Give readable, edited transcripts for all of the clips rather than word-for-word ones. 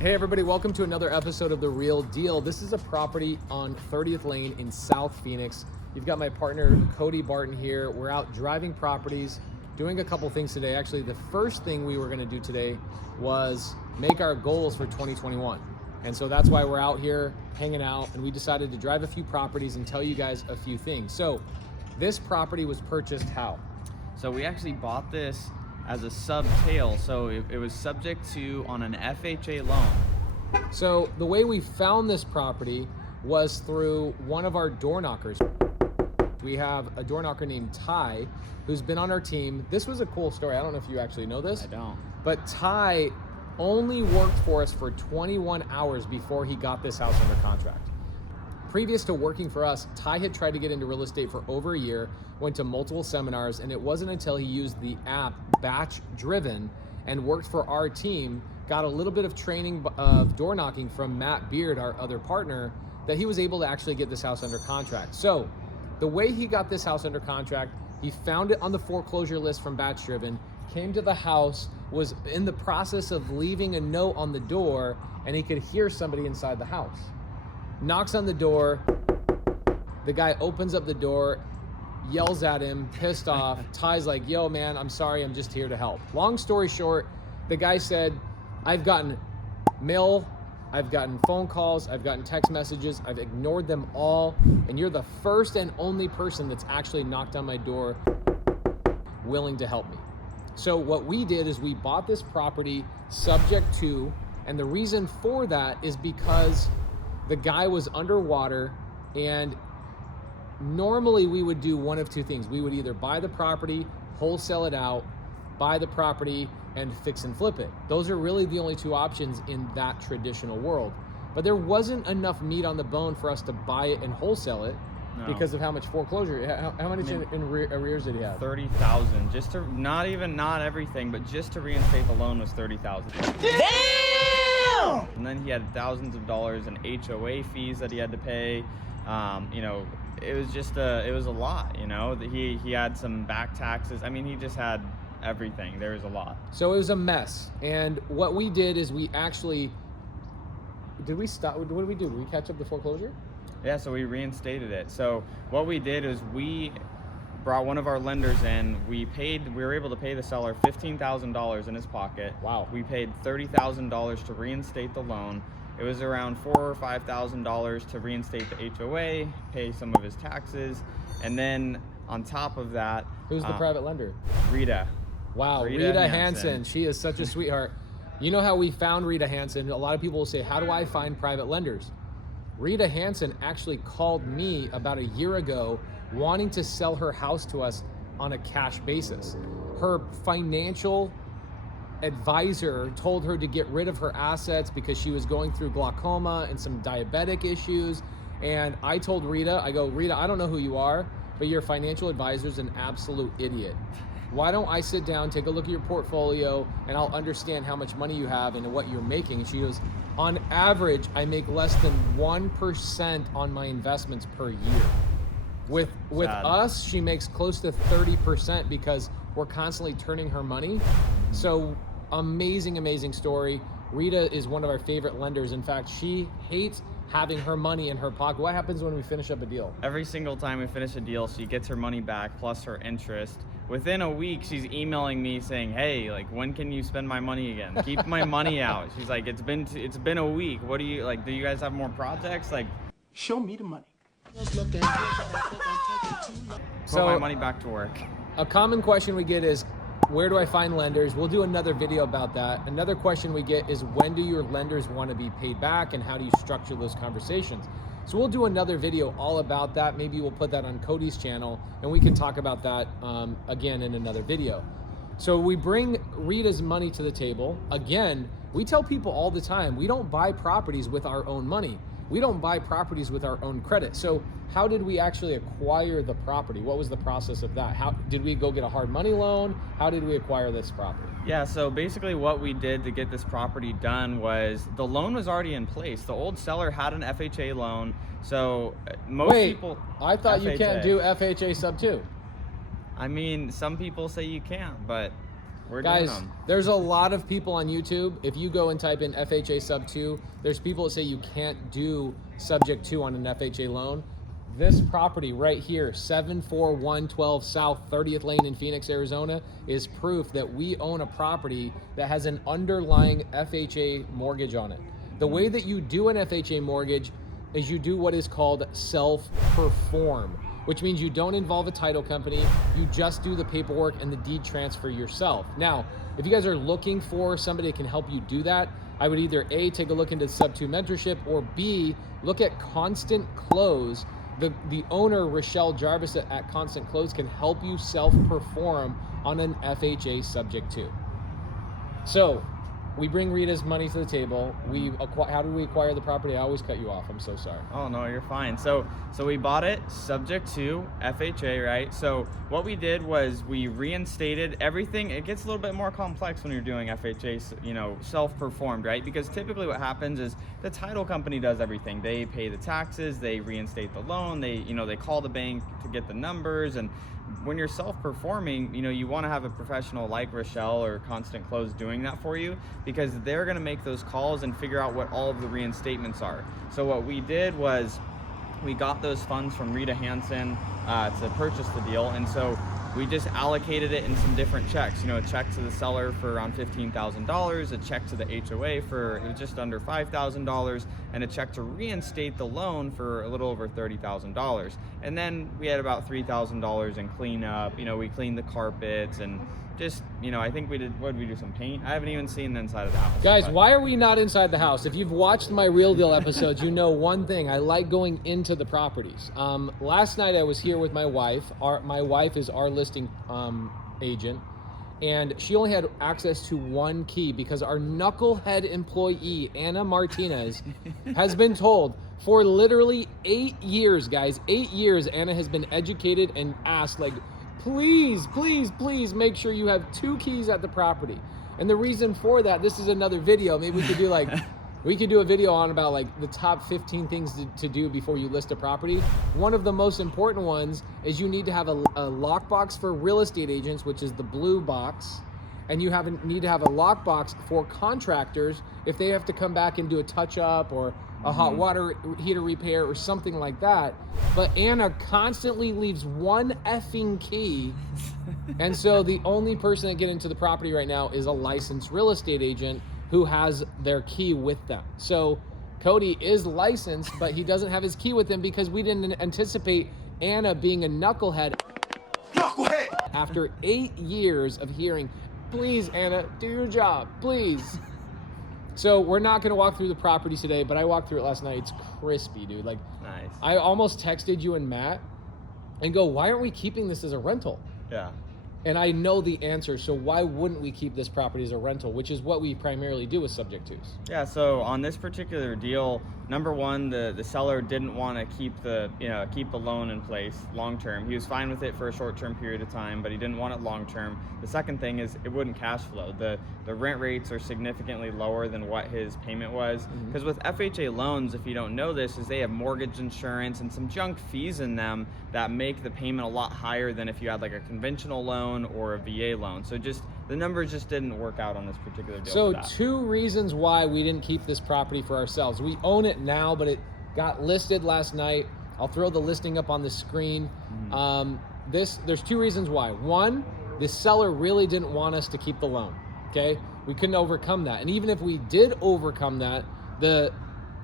Hey everybody, welcome to another episode of The Real Deal. This is a property on 30th Lane in South Phoenix. You've got my partner, Cody Barton here. We're out driving properties, doing a couple things today. Actually, the first thing we were gonna do today was make our goals for 2021. And so that's why we're out here hanging out, and we decided to drive a few properties and tell you guys a few things. So this property was purchased how? So we actually bought this as a SubTail, so it was subject to on an FHA loan. So the way we found this property was through one of our door knockers. We have a door knocker named Ty, who's been on our team. This was a cool story. I don't know if you actually know this. I don't. But Ty only worked for us for 21 hours before he got this house under contract. Previous to working for us, Ty had tried to get into real estate for over a year, went to multiple seminars, and it wasn't until he used the app Batch Driven and worked for our team, got a little bit of training of door knocking from Matt Beard, our other partner, that he was able to actually get this house under contract. So the way he got this house under contract, he found it on the foreclosure list from Batch Driven, came to the house, was in the process of leaving a note on the door, and he could hear somebody inside the house. Knocks on the door, the guy opens up the door, yells at him, pissed off. Ty's like, yo man, I'm sorry, I'm just here to help. Long story short, the guy said, I've gotten mail, I've gotten phone calls, I've gotten text messages, I've ignored them all, and you're the first and only person that's actually knocked on my door willing to help me. So what we did is we bought this property subject to, and the reason for that is because the guy was underwater, and normally we would do one of two things. We would either buy the property, wholesale it out, buy the property, and fix and flip it. Those are really the only two options in that traditional world. But there wasn't enough meat on the bone for us to buy it and wholesale it because of how much foreclosure. How much in arrears did he have? 30,000, just to not everything, but just to reinstate the loan was 30,000. Damn! And then he had thousands of dollars in HOA fees that he had to pay. It was just it was a lot. He had some back taxes. I mean, he just had everything. There was a lot. So it was a mess. And what we did is we actually, did we stop? What did we do? Did we catch up the foreclosure? Yeah, so we reinstated it. So what we did is we brought one of our lenders in. We were able to pay the seller $15,000 in his pocket. Wow. We paid $30,000 to reinstate the loan. It was around $4,000 or $5,000 to reinstate the HOA, pay some of his taxes, and then on top of that, who's the private lender? Rita. Wow, Rita Hansen. She is such a sweetheart. You know how we found Rita Hansen? A lot of people will say, how do I find private lenders? Rita Hansen actually called me about a year ago wanting to sell her house to us on a cash basis. Her financial advisor told her to get rid of her assets because she was going through glaucoma and some diabetic issues. And I told Rita, I go, Rita, I don't know who you are, but your financial advisor's an absolute idiot. Why don't I sit down, take a look at your portfolio, and I'll understand how much money you have and what you're making. And she goes, on average, I make less than 1% on my investments per year. With us, she makes close to 30% because we're constantly turning her money. So amazing, amazing story. Rita is one of our favorite lenders. In fact, she hates having her money in her pocket. What happens when we finish up a deal? Every single time we finish a deal, she gets her money back plus her interest. Within a week, she's emailing me saying, hey, like, when can you spend my money again? Keep my money out. She's like, it's been a week. What do you, like, do you guys have more projects? Like, show me the money. Put my money back to work. A common question we get is, where do I find lenders? We'll do another video about that. Another question we get is, when do your lenders want to be paid back and how do you structure those conversations? So we'll do another video all about that. Maybe we'll put that on Cody's channel and we can talk about that again in another video. So we bring Rita's money to the table. Again, We tell people all the time, we don't buy properties with our own money. We don't buy properties with our own credit. So how did we actually acquire the property? What was the process of that? How did we go get a hard money loan? How did we acquire this property? Yeah, so basically what we did to get this property done was the loan was already in place. The old seller had an FHA loan. So most people... I thought you can't do FHA sub 2. I mean, some people say you can't, but we're Guys, doing them. There's a lot of people on YouTube. If you go and type in FHA sub 2, there's people that say you can't do subject to on an FHA loan. This property right here, 74112 South 30th Lane in Phoenix, Arizona, is proof that we own a property that has an underlying FHA mortgage on it. The way that you do an FHA mortgage is you do what is called self-perform, which means you don't involve a title company, you just do the paperwork and the deed transfer yourself. Now, if you guys are looking for somebody that can help you do that, I would either A, take a look into Sub 2 mentorship, or B, look at Constant Close. The owner, Rochelle Jarvis at Constant Close, can help you self-perform on an FHA subject to. So, we bring Rita's money to the table. How did we acquire the property? I always cut you off. I'm so sorry. Oh no, you're fine. So we bought it subject to FHA, right? So what we did was we reinstated everything. It gets a little bit more complex when you're doing FHA, you know, self-performed, right? Because typically what happens is the title company does everything. They pay the taxes, they reinstate the loan, they call the bank to get the numbers. And when you're self-performing, you want to have a professional like Rochelle or Constant Close doing that for you, because they're going to make those calls and figure out what all of the reinstatements are. So what we did was we got those funds from Rita Hansen to purchase the deal, and so we just allocated it in some different checks. A check to the seller for around $15,000, a check to the HOA for just under $5,000, and a check to reinstate the loan for a little over $30,000. And then we had about $3,000 in cleanup. We cleaned the carpets and just, I think we did, what did we do, some paint? I haven't even seen the inside of the house. Guys, why are we not inside the house? If you've watched my Real Deal episodes, you know one thing. I like going into the properties. Last night I was here with my wife. My wife is our listing agent, and she only had access to one key because our knucklehead employee, Anna Martinez, has been told for literally 8 years, guys, 8 years, Anna has been educated and asked, like, please, please, please make sure you have 2 keys at the property. And the reason for that, this is another video. Maybe we could do we could do a video on about like the top 15 things to do before you list a property. One of the most important ones is you need to have a lockbox for real estate agents, which is the blue box. And you need to have a lockbox for contractors if they have to come back and do a touch up or a hot water heater repair or something like that. But Anna constantly leaves one effing key. And so the only person that get into the property right now is a licensed real estate agent who has their key with them. So Cody is licensed, but he doesn't have his key with him because we didn't anticipate Anna being a knucklehead. After 8 years of hearing, please, Anna, do your job, please. So we're not gonna walk through the property today, but I walked through it last night. It's crispy, dude. Like, nice. I almost texted you and Matt and go, why aren't we keeping this as a rental? Yeah. And I know the answer, so why wouldn't we keep this property as a rental, which is what we primarily do with subject twos? Yeah, so on this particular deal, number one, the seller didn't want to keep the loan in place long term. He was fine with it for a short term period of time, but he didn't want it long term. The second thing is it wouldn't cash flow. The rent rates are significantly lower than what his payment was, because with FHA loans, if you don't know this, is they have mortgage insurance and some junk fees in them that make the payment a lot higher than if you had like a conventional loan or a VA loan. So just the numbers just didn't work out on this particular deal. So 2 reasons why we didn't keep this property for ourselves. We own it now, but it got listed last night. I'll throw the listing up on the screen. There's 2 reasons why. One, the seller really didn't want us to keep the loan. Okay, we couldn't overcome that. And even if we did overcome that, the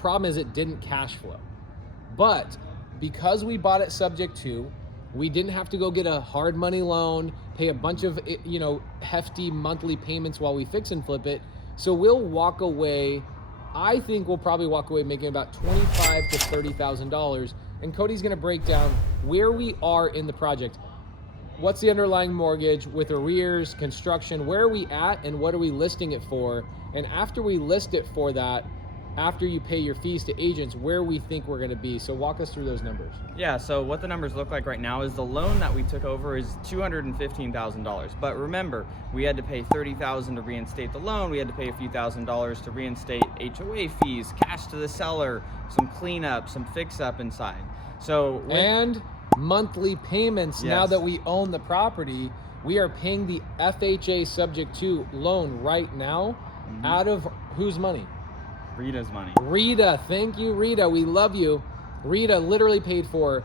problem is it didn't cash flow. But because we bought it subject to, we didn't have to go get a hard money loan, pay a bunch of hefty monthly payments while we fix and flip it. So we'll walk away. I think we'll probably walk away making about $25,000 to $30,000. And Cody's going to break down where we are in the project. What's the underlying mortgage with arrears, construction? Where are we at, and what are we listing it for? And after we list it for that, after you pay your fees to agents, where we think we're going to be. So walk us through those numbers. Yeah, so what the numbers look like right now is the loan that we took over is $215,000. But remember, we had to pay $30,000 to reinstate the loan. We had to pay a few $1,000s to reinstate HOA fees, cash to the seller, some cleanup, some fix up inside. So and monthly payments. Yes. Now that we own the property, we are paying the FHA subject to loan right now out of whose money? Rita's money. Rita, thank you, Rita. We love you. Rita literally paid for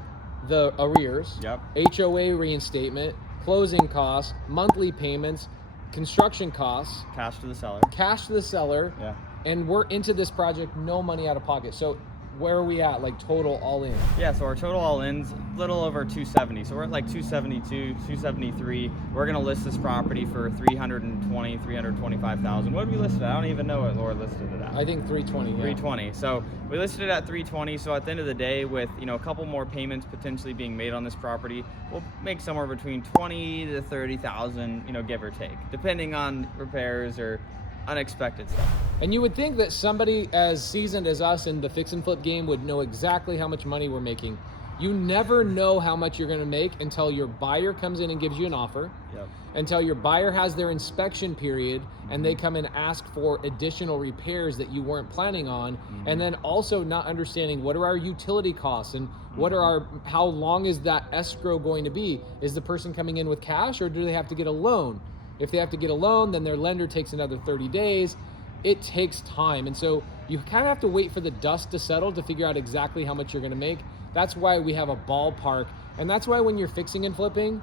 the arrears, Yep. HOA reinstatement, closing costs, monthly payments, construction costs, Cash to the seller. cash to the seller, Yeah. and we're into this project, no money out of pocket. So where are we at, like total all in? Yeah, so our total all-in's a little over 270. So we're at like 272, 273. We're gonna list this property for 320, 325,000. What did we list it at? I don't even know what Laura listed it at. I think 320. Yeah. 320. So we listed it at 320. So at the end of the day, with a couple more payments potentially being made on this property, we'll make somewhere between 20 to 30,000, give or take, depending on repairs or unexpected stuff. And you would think that somebody as seasoned as us in the fix and flip game would know exactly how much money we're making. You never know how much you're going to make until your buyer comes in and gives you an offer, Yep. until your buyer has their inspection period and they come and ask for additional repairs that you weren't planning on, and then also not understanding what are our utility costs and what are how long is that escrow going to be? Is the person coming in with cash or do they have to get a loan? If they have to get a loan, then their lender takes another 30 days. It takes time. And so you kind of have to wait for the dust to settle to figure out exactly how much you're going to make. That's why we have a ballpark. And that's why when you're fixing and flipping,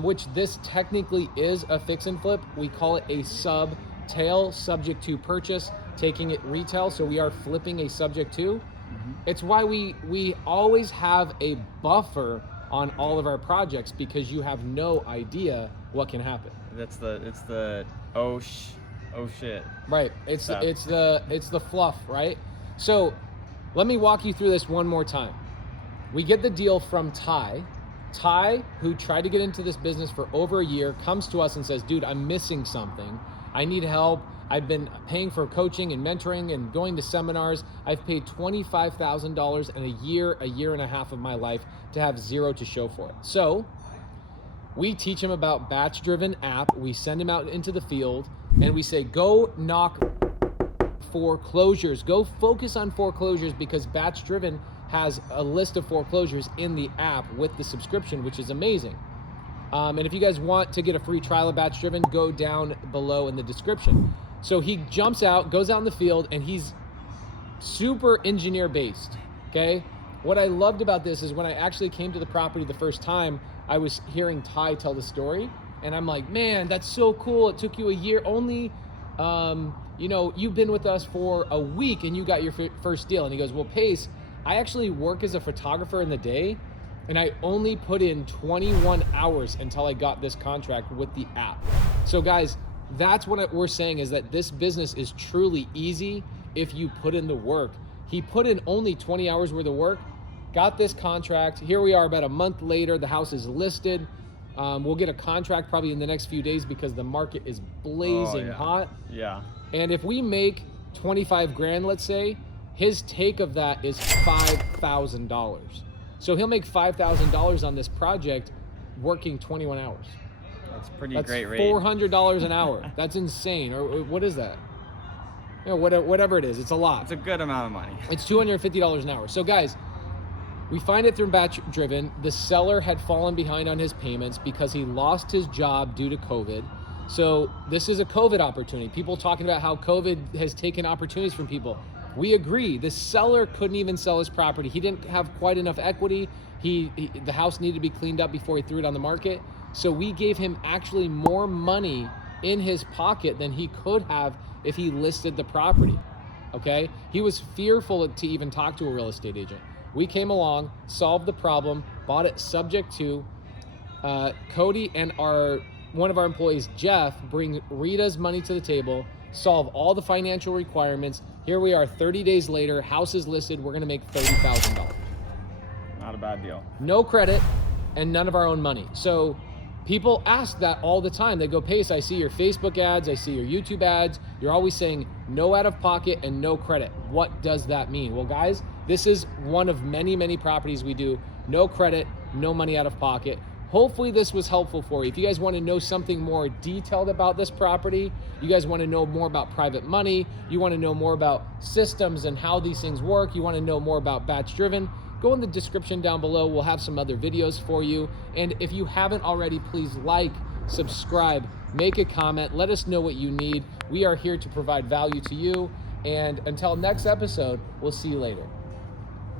which this technically is a fix and flip, we call it a SubTail, subject to purchase, taking it retail. So we are flipping a subject to. It's why we always have a buffer on all of our projects, because you have no idea what can happen. It's the oh shit. Right. It's stuff. it's the fluff, right? So let me walk you through this one more time. We get the deal from Ty. Ty, who tried to get into this business for over a year, comes to us and says, dude, I'm missing something. I need help. I've been paying for coaching and mentoring and going to seminars. I've paid $25,000 in a year and a half of my life to have zero to show for it. So we teach him about batch-driven app. We send him out into the field and we say, go knock foreclosures. Go focus on foreclosures, because batch-driven has a list of foreclosures in the app with the subscription, which is amazing. And if you guys want to get a free trial of batch-driven, go down below in the description. So he jumps out, goes out in the field, and he's super engineer-based, okay? What I loved about this is when I actually came to the property the first time, I was hearing Ty tell the story, and I'm like, man, that's so cool. It took you a year only. You've been with us for a week and you got your first deal. And he goes, well, Pace, I actually work as a photographer in the day, and I only put in 21 hours until I got this contract with the app. So guys, that's what we're saying, is that this business is truly easy if you put in the work. He put in only 20 hours worth of work, got this contract. Here we are about a month later, the house is listed. We'll get a contract probably in the next few days because the market is blazing hot. Yeah. And if we make 25 grand, let's say, his take of that is $5,000. So he'll make $5,000 on this project working 21 hours. That's pretty That's great rate. $400 an hour. That's insane. Or what is that? Whatever it is, it's a lot. It's a good amount of money. It's $250 an hour. So guys, we find it through batch driven. The seller had fallen behind on his payments because he lost his job due to COVID. So this is a COVID opportunity. People talking about how COVID has taken opportunities from people. We agree. The seller couldn't even sell his property. He didn't have quite enough equity. The house needed to be cleaned up before he threw it on the market. So we gave him actually more money in his pocket than he could have if he listed the property. Okay? He was fearful to even talk to a real estate agent. We came along, solved the problem, bought it subject to. Cody and one of our employees, Jeff, bring Rita's money to the table, solve all the financial requirements. Here we are 30 days later, house is listed, we're gonna make $30,000. Not a bad deal. No credit and none of our own money. So People ask that all the time. They go, Pace, I see your Facebook ads, I see your YouTube ads. You're always saying no out of pocket and no credit. What does that mean? Well, guys, this is one of many, many properties we do. No credit, no money out of pocket. Hopefully this was helpful for you. If you guys want to know something more detailed about this property, you guys want to know more about private money, you want to know more about systems and how these things work, you want to know more about batch driven, go in the description down below. We'll have some other videos for you. And if you haven't already, please like, subscribe, make a comment, let us know what you need. We are here to provide value to you. And until next episode, we'll see you later.